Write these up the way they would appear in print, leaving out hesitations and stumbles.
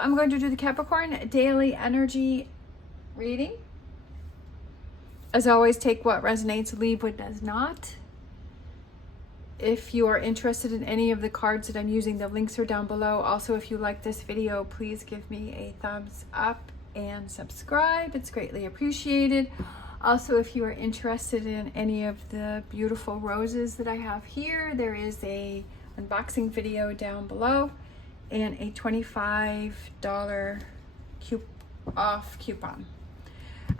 I'm going to do the Capricorn daily energy reading. As always, take what resonates, leave what does not. If you are interested in any of the cards that I'm using, the links are down below. Also, if you like this video, please give me a thumbs up and subscribe. It's greatly appreciated. Also, if you are interested in any of the beautiful roses that I have here, there is a unboxing video down below and a $25 off coupon.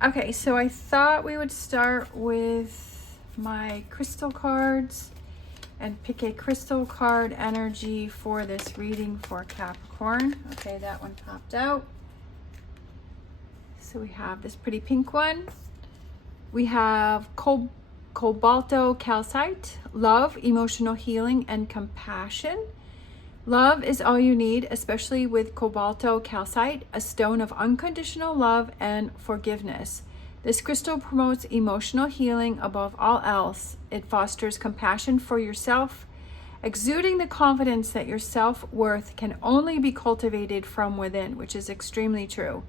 Okay, so I thought we would start with my crystal cards and pick a crystal card energy for this reading for Capricorn. Okay, that one popped out. So we have this pretty pink one. We have Cobalto Calcite, love, emotional healing, and compassion. Love is all you need, especially with Cobalto Calcite, a stone of unconditional love and forgiveness. This crystal promotes emotional healing above all else. It fosters compassion for yourself, exuding the confidence that your self-worth can only be cultivated from within, which is extremely true.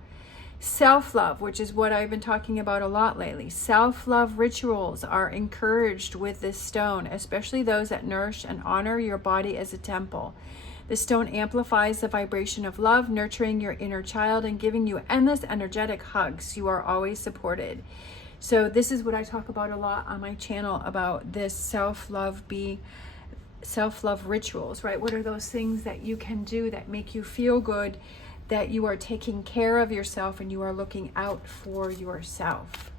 Self-love, which is what I've been talking about a lot lately. Self-love rituals are encouraged with this stone, especially those that nourish and honor your body as a temple. The stone amplifies the vibration of love, nurturing your inner child and giving you endless energetic hugs. You are always supported. So this is what I talk about a lot on my channel, about this self-love rituals, right? What are those things that you can do that make you feel good, that you are taking care of yourself and you are looking out for yourself?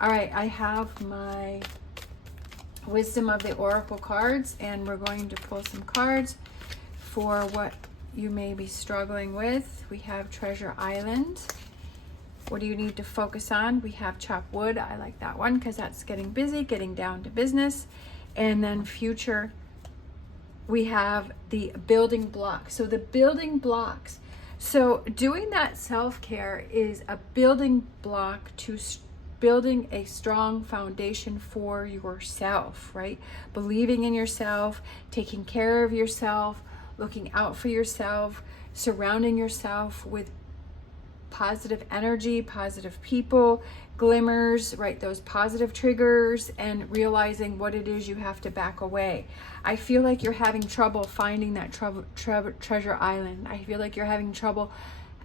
All right, I have my Wisdom of the Oracle cards, and we're going to pull some cards for what you may be struggling with. We have Treasure Island. What do you need to focus on? We have Chop Wood. I like that one because that's getting busy, getting down to business. And then Future, we have the building blocks. So the building blocks. So doing that self-care is a building block to building a strong foundation for yourself, right? Believing in yourself, taking care of yourself, looking out for yourself, surrounding yourself with positive energy, positive people, glimmers, right? Those positive triggers, and realizing what it is you have to back away. I feel like you're having trouble finding that treasure island. I feel like you're having trouble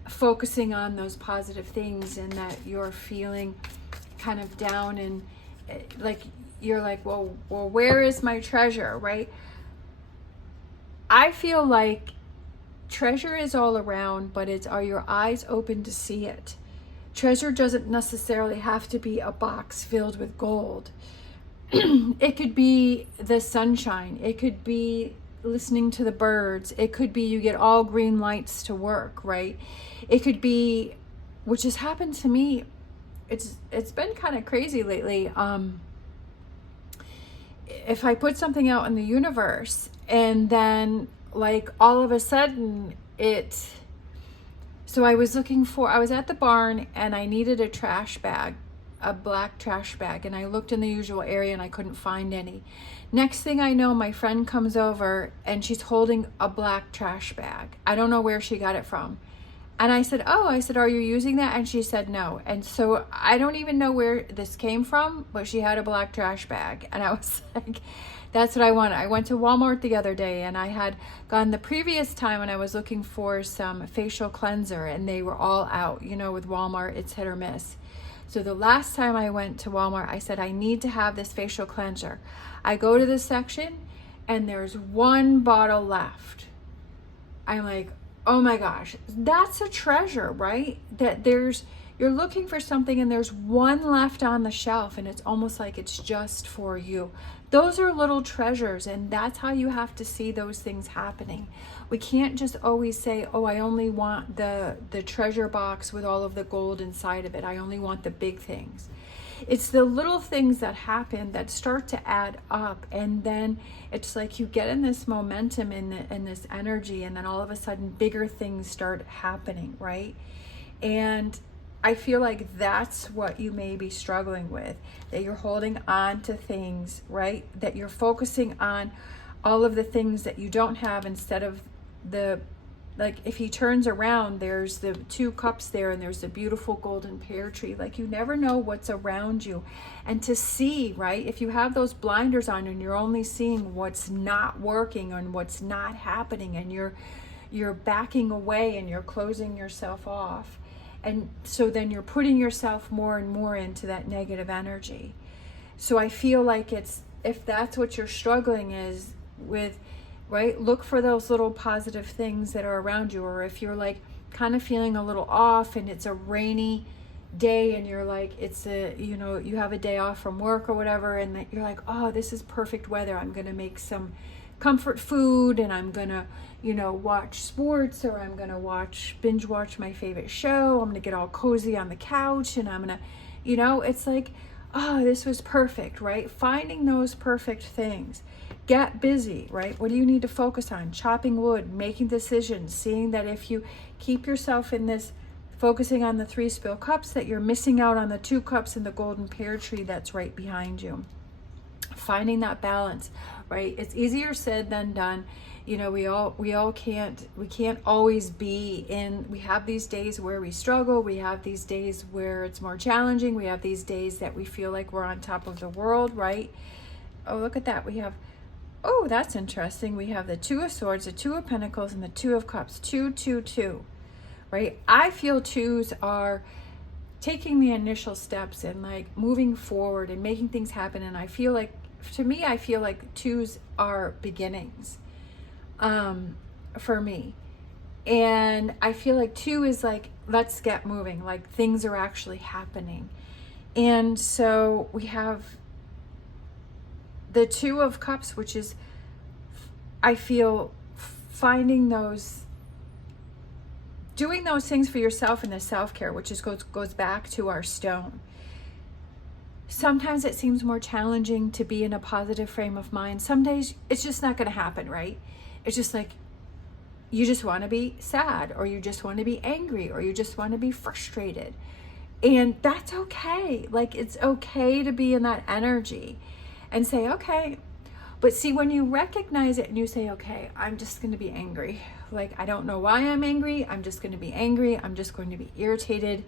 focusing on those positive things, and that you're feeling kind of down, and like you're like, well, where is my treasure, right? I feel like treasure is all around, but are your eyes open to see it? Treasure doesn't necessarily have to be a box filled with gold. It could be the sunshine. It could be listening to the birds. It could be you get all green lights to work, right? It could be, which has happened to me. It's been kind of crazy lately. If I put something out in the universe, and then like all of a sudden so I was at the barn and I needed a trash bag, a black trash bag, and I looked in the usual area and I couldn't find any. Next thing I know, my friend comes over and she's holding a black trash bag. I don't know where she got it from. And I said, are you using that? And she said no. And so I don't even know where this came from, but she had a black trash bag. And I was like, that's what I wanted. I went to Walmart the other day, and I had gone the previous time when I was looking for some facial cleanser, and they were all out. You know, with Walmart, it's hit or miss. So the last time I went to Walmart, I said, I need to have this facial cleanser. I go to the section and there's one bottle left. I'm like, oh my gosh, that's a treasure, right? That you're looking for something and there's one left on the shelf, and it's almost like it's just for you. Those are little treasures, and that's how you have to see those things happening. We can't just always say, oh, I only want the treasure box with all of the gold inside of it. I only want the big things. It's the little things that happen that start to add up, and then it's like you get in this momentum and this energy, and then all of a sudden bigger things start happening, right? And I feel like that's what you may be struggling with, that you're holding on to things, right? That you're focusing on all of the things that you don't have instead of the like if he turns around, there's the 2 cups there, and there's a beautiful golden pear tree. Like, you never know what's around you. And to see, right, if you have those blinders on and you're only seeing what's not working and what's not happening, and you're backing away and you're closing yourself off, and so then you're putting yourself more and more into that negative energy. So I feel like it's, if that's what you're struggling is with, right, look for those little positive things that are around you. Or if you're like kind of feeling a little off and it's a rainy day and you're like, it's a, you know, you have a day off from work or whatever, and that you're like, oh, this is perfect weather, I'm gonna make some comfort food, and I'm gonna, you know, watch sports, or I'm gonna binge watch my favorite show, I'm gonna get all cozy on the couch, and I'm gonna, you know, it's like, oh, this was perfect, right? Finding those perfect things. Get busy, right? What do you need to focus on? Chopping wood, making decisions, seeing that if you keep yourself in this, focusing on the 3 spill cups, that you're missing out on the 2 cups and the golden pear tree that's right behind you. Finding that balance, right? It's easier said than done. You know, we can't always be in, we have these days where we struggle, we have these days where it's more challenging, we have these days that we feel like we're on top of the world, right? Oh, look at that. We have, oh, that's interesting. We have the 2 of Swords, the 2 of Pentacles, and the 2 of Cups. 2, 2, 2, right? I feel 2s are taking the initial steps and like moving forward and making things happen. And I feel like, to me, I feel like 2s are beginnings for me. And I feel like 2 is like, let's get moving, like things are actually happening. And so we have the 2 of Cups, which is, I feel, finding those, doing those things for yourself in the self-care, which is goes back to our stone. Sometimes it seems more challenging to be in a positive frame of mind. Some days it's just not going to happen, right? It's just like, you just want to be sad, or you just want to be angry, or you just want to be frustrated. And that's okay. Like, it's okay to be in that energy and say, okay. But see, when you recognize it and you say, okay, I'm just going to be angry. Like, I don't know why I'm angry. I'm just going to be angry. I'm just going to be irritated.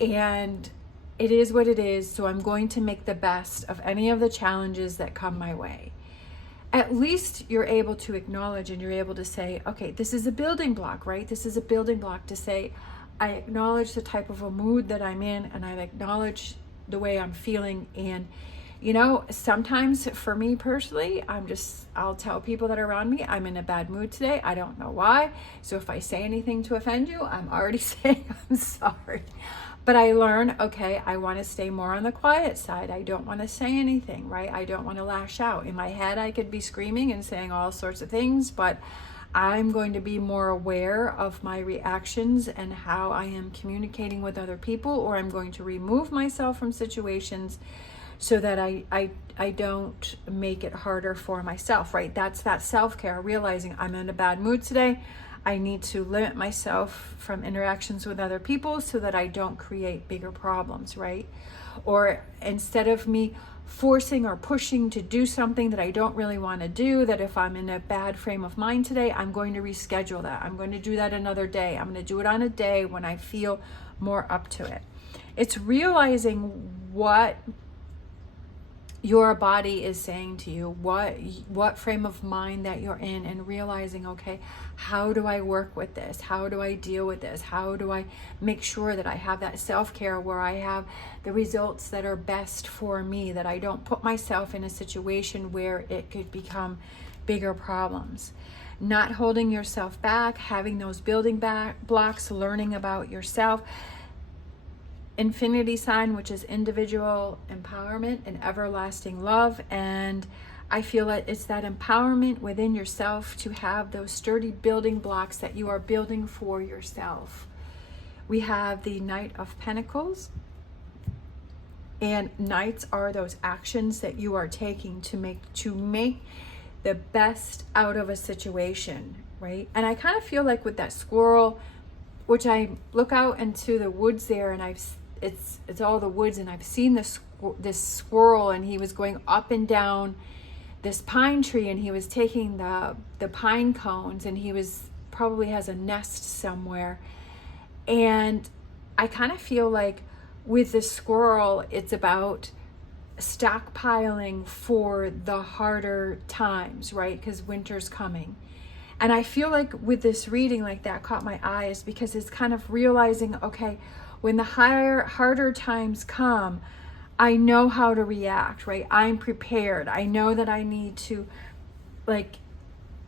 And it is what it is. So I'm going to make the best of any of the challenges that come my way. At least you're able to acknowledge, and you're able to say, okay, this is a building block, right? This is a building block to say, I acknowledge the type of a mood that I'm in, and I acknowledge the way I'm feeling. And, you know, sometimes for me personally, I'll tell people that are around me, I'm in a bad mood today. I don't know why. So if I say anything to offend you, I'm already saying I'm sorry. But I learn, okay, I want to stay more on the quiet side. I don't want to say anything, right? I don't want to lash out. In my head, I could be screaming and saying all sorts of things, but I'm going to be more aware of my reactions and how I am communicating with other people, or I'm going to remove myself from situations so that I don't make it harder for myself, right? That's that self-care, realizing I'm in a bad mood today. I need to limit myself from interactions with other people so that I don't create bigger problems, right? Or instead of me forcing or pushing to do something that I don't really want to do, that if I'm in a bad frame of mind today, I'm going to reschedule that. I'm going to do that another day. I'm going to do it on a day when I feel more up to it. It's realizing what your body is saying to you, what frame of mind that you're in, and realizing, okay, how do I work with this? How do I deal with this? How do I make sure that I have that self-care where I have the results that are best for me, that I don't put myself in a situation where it could become bigger problems? Not holding yourself back, having those building blocks, learning about yourself. Infinity sign, which is individual empowerment and everlasting love. And I feel that it's that empowerment within yourself to have those sturdy building blocks that you are building for yourself. We have the Knight of Pentacles, and knights are those actions that you are taking to make the best out of a situation, right? And I kind of feel like with that squirrel, which I look out into the woods there, and it's all the woods, and I've seen this squirrel, and he was going up and down this pine tree, and he was taking the pine cones, and he was probably has a nest somewhere. And I kind of feel like with the squirrel, it's about stockpiling for the harder times, right? Because winter's coming. And I feel like with this reading, like that caught my eye, is because it's kind of realizing, okay, when the harder times come, I know how to react, right? I'm prepared. I know that I need to, like,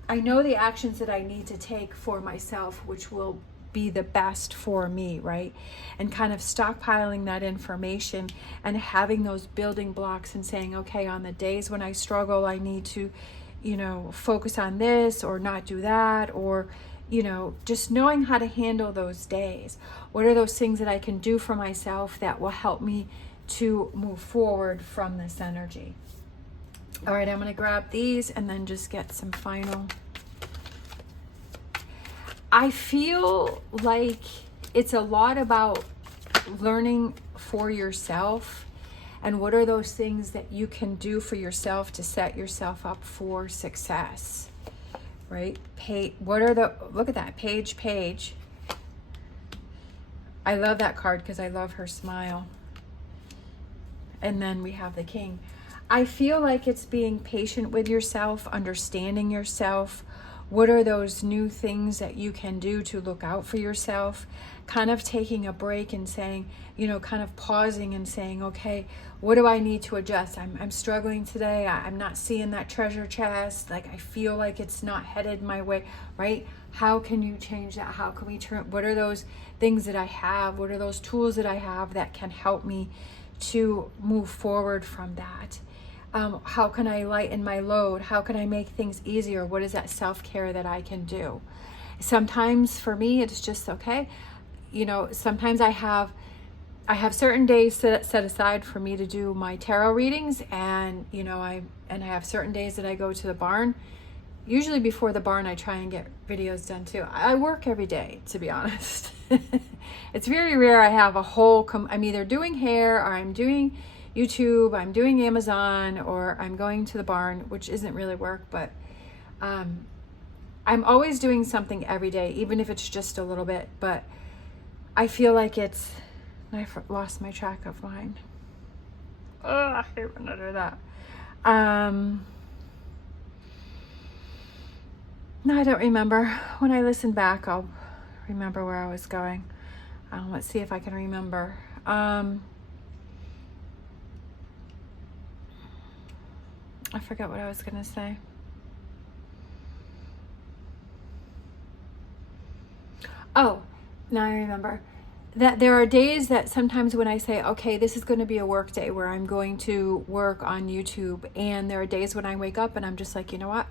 I know the actions that I need to take for myself, which will be the best for me, right? And kind of stockpiling that information and having those building blocks and saying, okay, on the days when I struggle, I need to, focus on this or not do that, or, just knowing how to handle those days. What are those things that I can do for myself that will help me to move forward from this energy? All right, I'm going to grab these and then just get some final. I feel like it's a lot about learning for yourself, and what are those things that you can do for yourself to set yourself up for success, right? Look at that, page. I love that card because I love her smile. And then we have the King. I feel like it's being patient with yourself, understanding yourself. What are those new things that you can do to look out for yourself? Kind of taking a break and saying, kind of pausing and saying, okay, what do I need to adjust? I'm struggling today. I'm not seeing that treasure chest. Like, I feel like it's not headed my way, right? How can you change that? How can we what are those things that I have? What are those tools that I have that can help me to move forward from that? How can I lighten my load? How can I make things easier? What is that self-care that I can do? Sometimes for me, it's just, okay, sometimes I have certain days set aside for me to do my tarot readings, and I have certain days that I go to the barn. Usually before the barn, I try and get videos done too. I work every day, to be honest. It's very rare I have a whole, I'm either doing hair, or I'm doing YouTube, I'm doing Amazon, or I'm going to the barn, which isn't really work, but I'm always doing something every day, even if it's just a little bit. But I feel like I lost my track of mine. Oh, I hate when I do that. No, I don't remember. When I listen back, I'll remember where I was going. Let's see if I can remember. I forgot what I was going to say. Oh, now I remember. That there are days that sometimes when I say, okay, this is going to be a work day where I'm going to work on YouTube, and there are days when I wake up and I'm just like, you know what?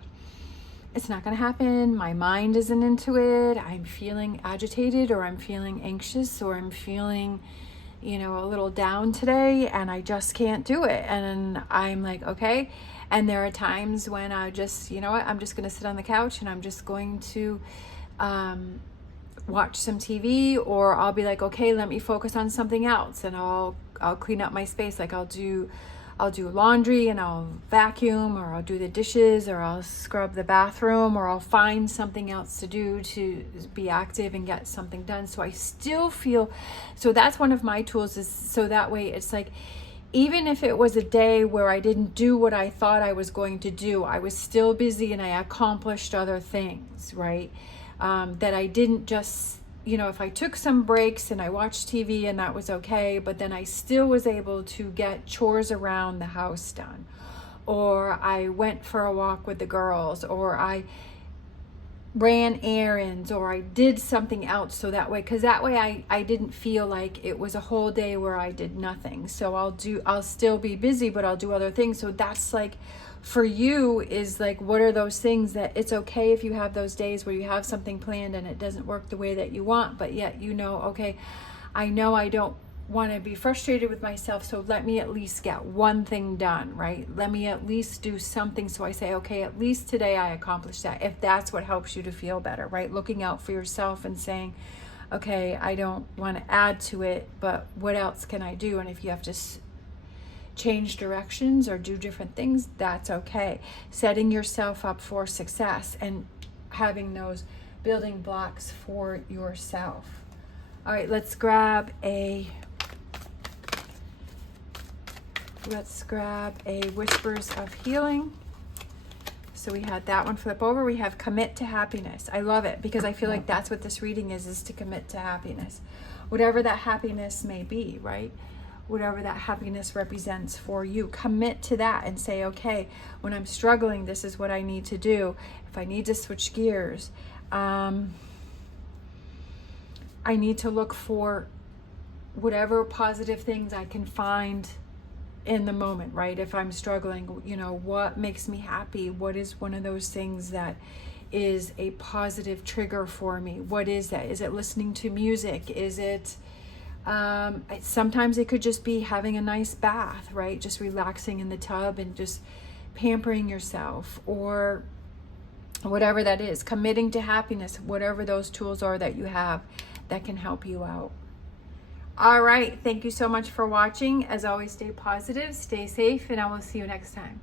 It's not going to happen. My mind isn't into it. I'm feeling agitated, or I'm feeling anxious, or I'm feeling, a little down today, and I just can't do it. And I'm like, okay. And there are times when I just, I'm just going to sit on the couch and I'm just going to watch some TV, or I'll be like, okay, let me focus on something else, and I'll clean up my space. Like I'll do laundry, and I'll vacuum, or I'll do the dishes, or I'll scrub the bathroom, or I'll find something else to do to be active and get something done. So I still feel, so that's one of my tools, is so that way it's like, even if it was a day where I didn't do what I thought I was going to do, I was still busy and I accomplished other things, right? That I didn't just, if I took some breaks and I watched TV and that was okay, but then I still was able to get chores around the house done, or I went for a walk with the girls, or I ran errands, or I did something else. So that way, because that way I didn't feel like it was a whole day where I did nothing. So I'll still be busy, but I'll do other things. So that's like, for you, is like, what are those things that it's okay if you have those days where you have something planned and it doesn't work the way that you want, but yet okay, I know I don't want to be frustrated with myself, so let me at least get one thing done, right? Let me at least do something, so I say, okay, at least today I accomplished that, if that's what helps you to feel better, right? Looking out for yourself and saying, okay, I don't want to add to it, but what else can I do? And if you have to change directions or do different things, that's okay. Setting yourself up for success and having those building blocks for yourself. All right, let's grab a Whispers of Healing. So we had that one flip over. We have Commit to Happiness. I love it because I feel like that's what this reading is to commit to happiness. Whatever that happiness may be, right? Whatever that happiness represents for you, commit to that and say, okay, when I'm struggling, this is what I need to do. If I need to switch gears, I need to look for whatever positive things I can find in the moment, right? If I'm struggling, you know, what makes me happy? What is one of those things that is a positive trigger for me? What is that? Is it listening to music? Is it, sometimes it could just be having a nice bath, right? Just relaxing in the tub and just pampering yourself, or whatever that is, committing to happiness, whatever those tools are that you have that can help you out. All right, thank you so much for watching. As always, stay positive, stay safe, and I will see you next time.